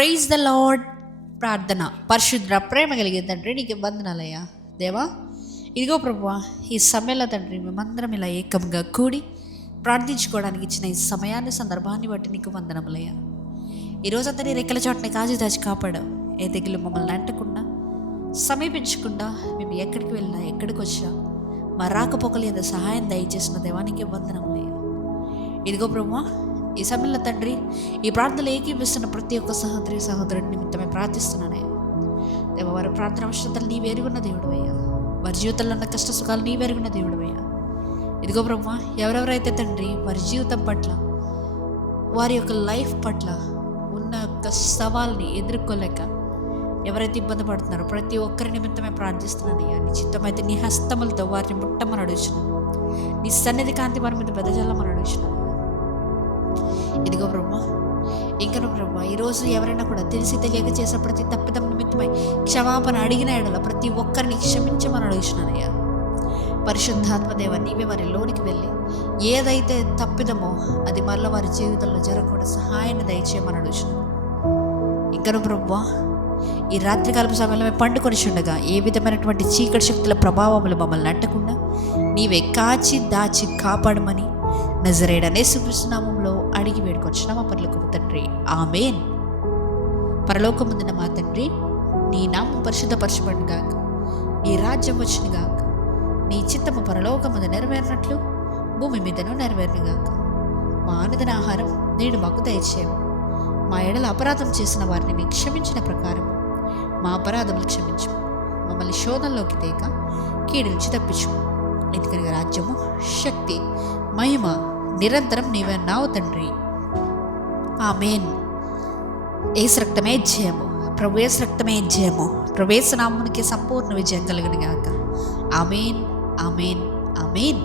Praise the lord. ప్రార్థన. పరిశుద్ర ప్రేమ కలిగే తండ్రి, నీకు వందనాలయ్యా దేవా. ఇదిగో ప్రభువా, ఈ సమయంలో తండ్రి మేమందరం ఇలా ఏకంగా కూడి ప్రార్థించుకోవడానికి ఇచ్చిన ఈ సమయాన్ని, సందర్భాన్ని బట్టి నీకు వందనములయ్యా. ఈరోజంతా నీ రెక్కల చోటని కాజు దాచి కాపాడావు. ఏ తెగులు మమ్మల్ని అంటకుండా, సమీపించకుండా, మేము ఎక్కడికి వెళ్ళినా, ఎక్కడికి వచ్చినా మా రాకపోకలు ఏదో సహాయం దయచేసిన దేవానికి వందనములయ్యా. ఇదిగో ప్రభువా, ఈ సమయంలో తండ్రి ఈ ప్రార్థనలు ఏకీపిస్తున్న ప్రతి ఒక్క సహోదరుడి నిమిత్తమే ప్రార్థిస్తున్నానయ్యా దేవ. వారి ప్రార్థన అవసరతలు నీ వేరుగున్న దేవుడు అయ్యా. వారి జీవితంలో ఉన్న కష్ట సుఖాలు నీ వేరుగున్న దేవుడు అయ్యా. ఇదిగో బ్రహ్మ, ఎవరెవరైతే తండ్రి వారి జీవితం పట్ల, వారి యొక్క లైఫ్ పట్ల ఉన్న యొక్క సవాల్ని ఎదుర్కోలేక ఎవరైతే ఇబ్బంది పడుతున్నారో ప్రతి ఒక్కరి నిమిత్తమే ప్రార్థిస్తున్నానయ్యా. నీ చిత్తమైతే నీ హస్తములతో వారిని ముట్టమని అడుగుతున్నాను. నీ సన్నిధి కాంతి వారి మీద బెదజల్లమని అడుగుతున్నాను. ఇదిగో బ్రహ్మ, ఇంకను బ్రహ్మ, ఈరోజు ఎవరైనా కూడా తెలిసి తెలియక చేసిన ప్రతి తప్పిదం నిమిత్తమై క్షమాపణ అడిగిన ఎడల ప్రతి ఒక్కరిని క్షమించమని అడుగుతున్నానయ్యా. పరిశుద్ధాత్మదేవ, నీవే వారి లోనికి వెళ్ళి ఏదైతే తప్పిదమో అది మళ్ళీ వారి జీవితంలో జరగకుండా సహాయాన్ని దయచేయమని అడుగుతున్నాను. ఇంకను బ్రహ్మ, ఈ రాత్రికాలపు సమయంలో పండుకొని చుండగా ఏ విధమైనటువంటి చీకటి శక్తుల ప్రభావములు మమ్మల్ని అంటకుండా నీవే కాచి దాచి కాపాడమని నజరేయుడైన యేసుక్రీస్తు నామములో అడిగి వేడుకొచ్చిన మా పరలోకపు తండ్రి, ఆమేన్. పరలోకమందున్న మా తండ్రి, నీ నామం పరిశుద్ధపరచబడును గాక, నీ రాజ్యం వచ్చును గాక, నీ చిత్తము పరలోకమందు నెరవేరినట్లు భూమి మీదను నెరవేరును గాక. మా అనుదిన ఆహారం నేడు మాకు దయచేయము. మా ఎడల అపరాధం చేసిన వారిని మేము క్షమించిన ప్రకారం మా అపరాధములు క్షమించము. మమ్మల్ని శోధనలోకి తేక కీడు నుంచి తప్పించము. ఎందుకనగా రాజ్యము, శక్తి, మహిమ నిరంతరం నీవే నావు తండ్రి, ఆమేన్. యేసు రక్తమే జయము, ప్రభు యేసు రక్తమే జయము. ప్రభు యేసు నామమునికి సంపూర్ణ విజయం కలుగును గాక. ఆమేన్, ఆమేన్, ఆమేన్.